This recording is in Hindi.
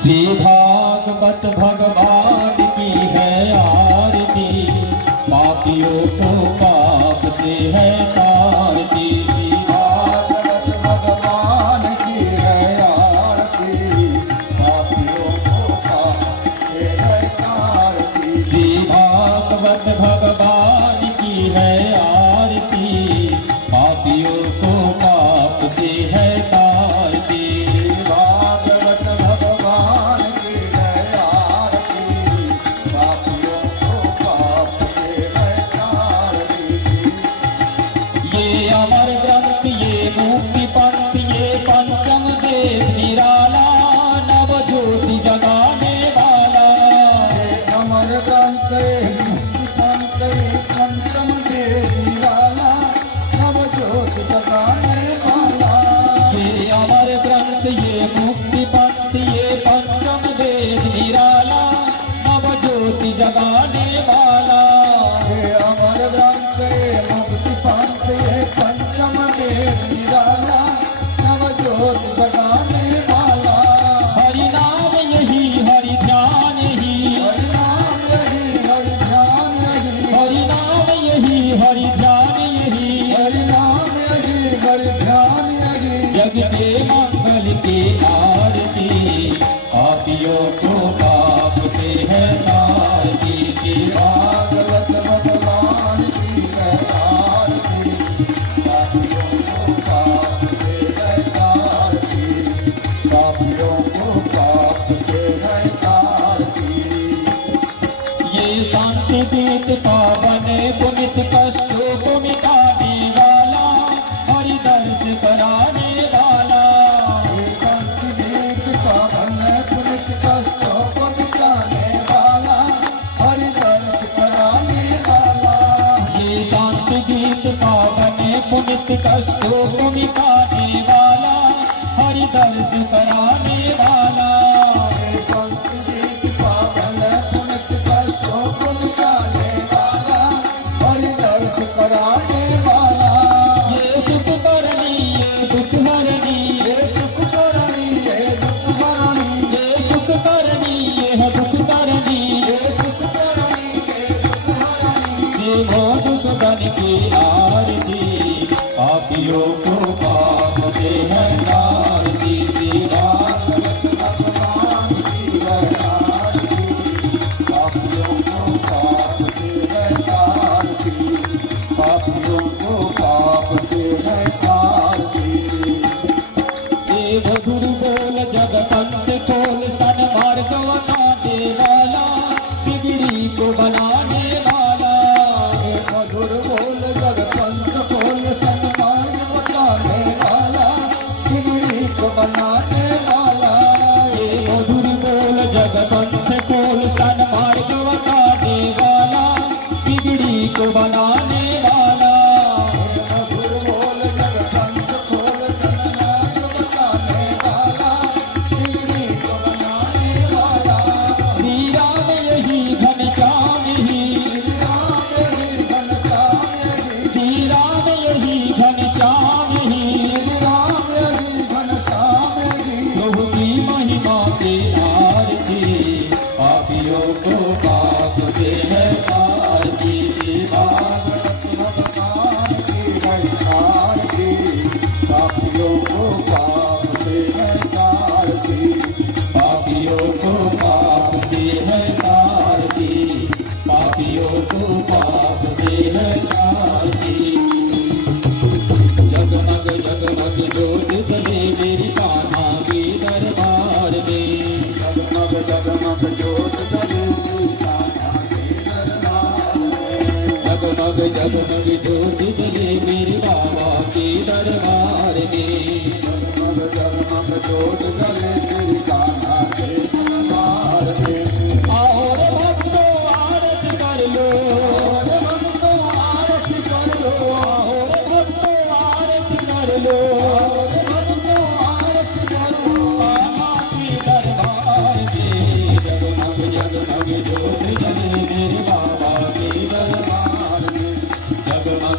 श्री भागवत भगवान की है आरती, पापियों को पाप से है तारती। श्री भागवत भगवान की है आरती, पापियों को पाप से है तारती। श्री भागवत भगवान की है आरती, पापियों को पाप से है तारती। भागवत भगवान की है आरती, पापियों को पाप से है तारती। ये अमर ग्रंथ, ये मुक्ति पंथ, ये पंचम देव निराला, नव ज्योति जगाने वाला। ये अमर ग्रंथ मुक्ति पंथ, पंचम देव निराला, नव ज्योति जगाने वाला। ये अमर ग्रंथ, ये मुक्ति पंथ, ये पंचम वेद निराला, नव ज्योति जगाने वाला। ये अमर ग्रंथ मुक्ति पंथ, ये पंचम देव निराला, नव ज्योति जगाने वाला। हरि नाम यही, हरि ध्यान यही, हरि नाम यही, हरि ध्यान यही, हरि नाम यही, हरि ध्यान यही। हरि नाम यही, हरि ध्यान यही। जग के मंगल की आरती, पापियों को पाप से है तारती। श्री भागवत भगवान की है आरती, पापियों को पाप से है तारती। पापियों को पाप से है तारती। ये शांति गीत पावन पुनित कष्टों को मिटाने वाला, हरि दर्श कराने वाला। ये संत पावन पुनित कष्टों को मिटाने वाला, हरि दर्श कराने वाला। ये शांति गीत पावन पुनित कष्टों को मिटाने वाला, हरि दर्श कराने वाला। ये संत पावन पुनित कष्टों को मिटाने वाला, हरि दर्श कराने वाला। ये सुख करनी, ये दुख हरनी, ये सुख करनी, ये दुख हरनी, ये सुख करनी, ये दुख करनी। ये सुख करनी, ये दुख हरनी। ये मधुसूदन की आरती, पापियों को पाप से है तारती। श्री भागवत भगवान की है आरती, पापियों को पाप से है तारती। पापियों को पाप से है तारती। ये मधुर बोल जगतंत खोल, सन्मार्ग बताने वाला, बिगड़ी को बनाने वाला। ये मधुर बोल जगपंथ खोल, सन्मार्ग बताने वाला, बिगड़ी को बनाने वाला। ये मधुर बोल जगतंत खोल, सन्मार्ग बताने वाला, बिगड़ी को बनाने वाला। ये मधुर बोल जगपंथ खोल, सन्मार्ग बताने वाला, बिगड़ी को बनाने वाला। श्री राम यही, घनश्याम यही, श्री राम यही, घनश्याम यही, श्री राम यही, घनश्याम यही। श्री राम यही, घनश्याम यही। प्रभु की महिमा की आरती, पापियों को पाप से है तारती। श्री भागवत भगवान की है आरती, पापियों को पाप से है तारती। पापियों को पाप से है तारती, पापियों को पाप से है तारती। जगमग जगमग ज्योत जले मेरी कान्हा के दरबार में। जगमग जगमग ज्योत जले कान्हा के दरबार में। जगमग जगमग ज्योत जले मेरे बाबा के दरबार